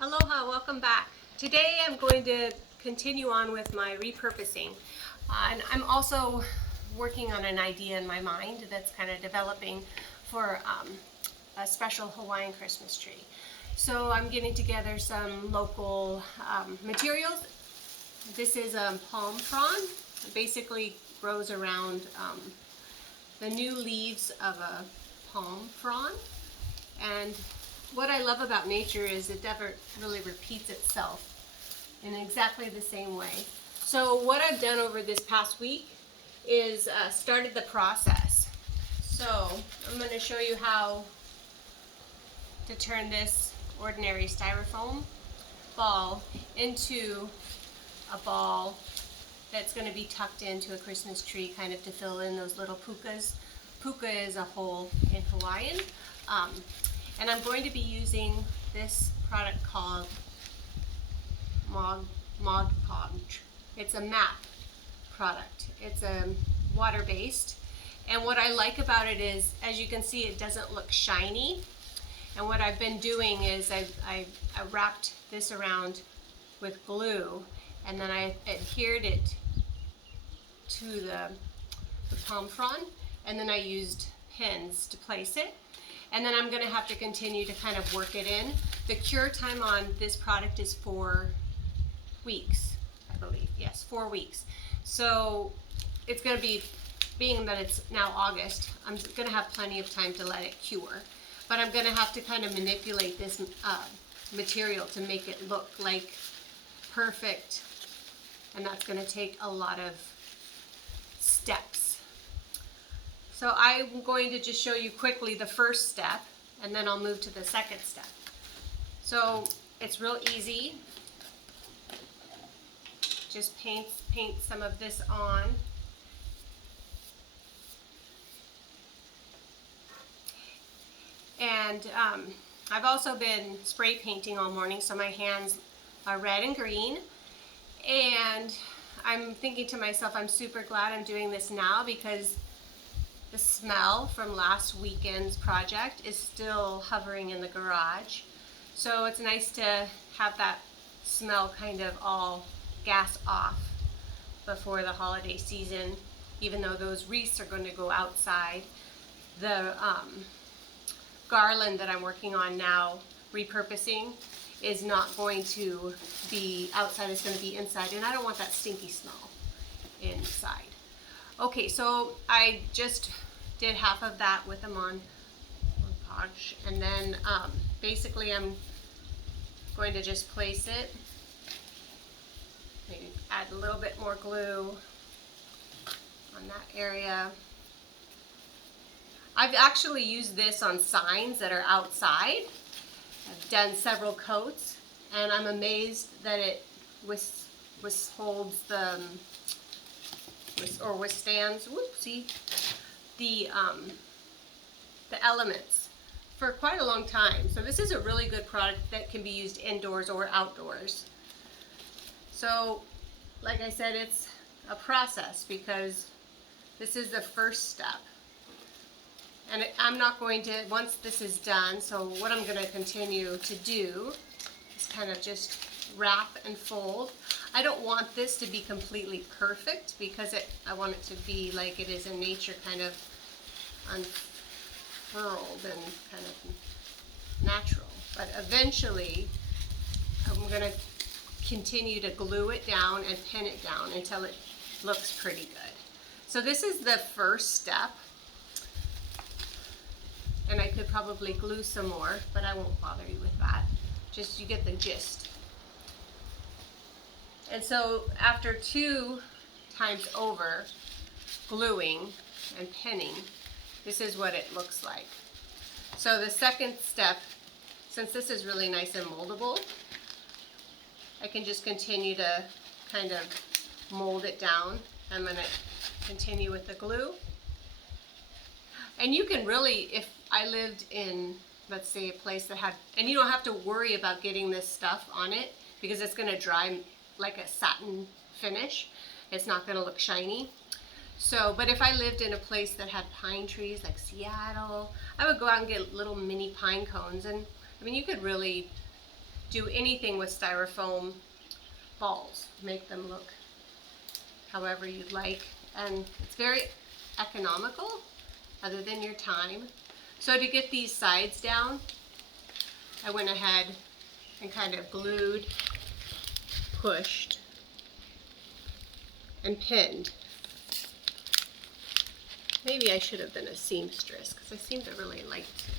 Aloha, welcome back. Today I'm going to continue on with my repurposing. And I'm also working on an idea in my mind that's kind of developing for a special Hawaiian Christmas tree. So I'm getting together some local materials. This is a palm frond. It basically grows around the new leaves of a palm frond. And what I love about nature is it never really repeats itself in exactly the same way. So what I've done over this past week is started the process. So I'm going to show you how to turn this ordinary styrofoam ball into a ball that's going to be tucked into a Christmas tree, kind of to fill in those little pukas. Puka is a hole in Hawaiian. And I'm going to be using this product called Mod Podge. It's a matte product. It's water-based. And what I like about it is, as you can see, it doesn't look shiny. And what I've been doing is I wrapped this around with glue, and then I adhered it to the palm frond, and then I used pins to place it. And then I'm going to have to continue to kind of work it in. The cure time on this product is 4 weeks, I believe. Yes, 4 weeks. So it's going to be, being that it's now August, I'm going to have plenty of time to let it cure. But I'm going to have to kind of manipulate this material to make it look like perfect. And that's going to take a lot of steps. So I'm going to just show you quickly the first step, and then I'll move to the second step. So it's real easy. Just paint some of this on. And I've also been spray painting all morning, so my hands are red and green. And I'm thinking to myself, I'm super glad I'm doing this now, because the smell from last weekend's project is still hovering in the garage. So it's nice to have that smell kind of all gas off before the holiday season, even though those wreaths are going to go outside. The garland that I'm working on now, repurposing, is not going to be outside, it's going to be inside, and I don't want that stinky smell inside. Okay, so I just did half of that with the Mod Podge, and then basically I'm going to just place it, maybe add a little bit more glue on that area. I've actually used this on signs that are outside. I've done several coats, and I'm amazed that it withstands the elements for quite a long time. So this is a really good product that can be used indoors or outdoors. So like I said, it's a process, because this is the first step. And I'm not going to, once this is done, so what I'm going to continue to do is kind of just wrap and fold. I don't want this to be completely perfect, because I want it to be like it is in nature, kind of unfurled and kind of natural. But eventually I'm going to continue to glue it down and pin it down until it looks pretty good. So this is the first step. And I could probably glue some more, but I won't bother you with that. Just, you get the gist. And so after 2 times over gluing and pinning, this is what it looks like. So the second step, since this is really nice and moldable, I can just continue to kind of mold it down. I'm going to continue with the glue. And you can really, if I lived in, let's say, a place that had, and you don't have to worry about getting this stuff on it, because it's going to dry like a satin finish. It's not going to look shiny. So, but if I lived in a place that had pine trees, like Seattle, I would go out and get little mini pine cones. And I mean, you could really do anything with styrofoam balls. Make them look however you'd like. And it's very economical, other than your time. So to get these sides down, I went ahead and kind of glued, pushed, and pinned. Maybe I should have been a seamstress, because I seem to really like to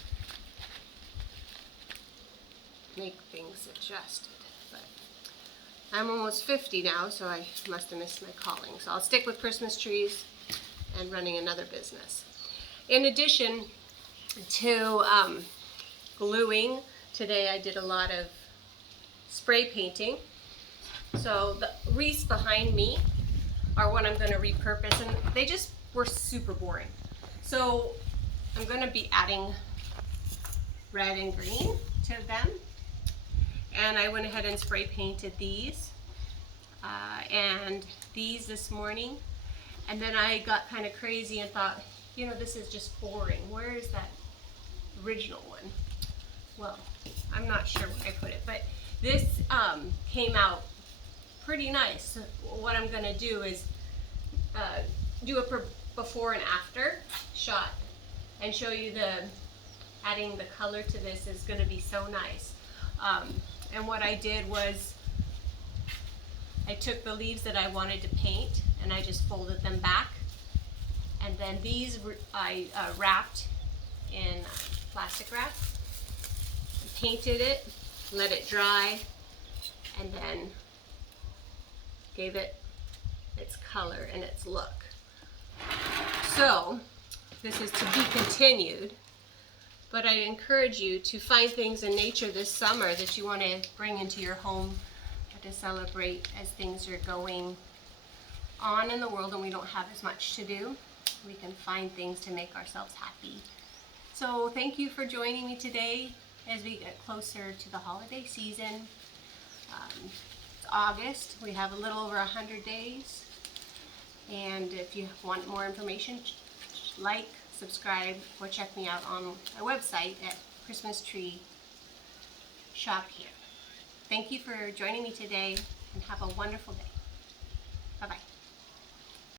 make things adjusted. But I'm almost 50 now, so I must have missed my calling. So I'll stick with Christmas trees and running another business. In addition to gluing, today I did a lot of spray painting. So the wreaths behind me are what I'm going to repurpose, and they just were super boring. So I'm going to be adding red and green to them. And I went ahead and spray painted these and these this morning. And then I got kind of crazy and thought, you know, this is just boring. Where is that original one? Well, I'm not sure where I put it, but this came out pretty nice. So what I'm going to do is do a before and after shot and show you adding the color to this is going to be so nice. And what I did was I took the leaves that I wanted to paint and I just folded them back, and then these I wrapped in plastic wrap, painted it, let it dry, and then gave it its color and its look. So this is to be continued, but I encourage you to find things in nature this summer that you want to bring into your home to celebrate as things are going on in the world and we don't have as much to do. We can find things to make ourselves happy. So thank you for joining me today as we get closer to the holiday season. It's August. We have a little over 100 days. And if you want more information, like, subscribe, or check me out on our website at Christmas Tree Shop Here. Thank you for joining me today, and have a wonderful day. Bye-bye.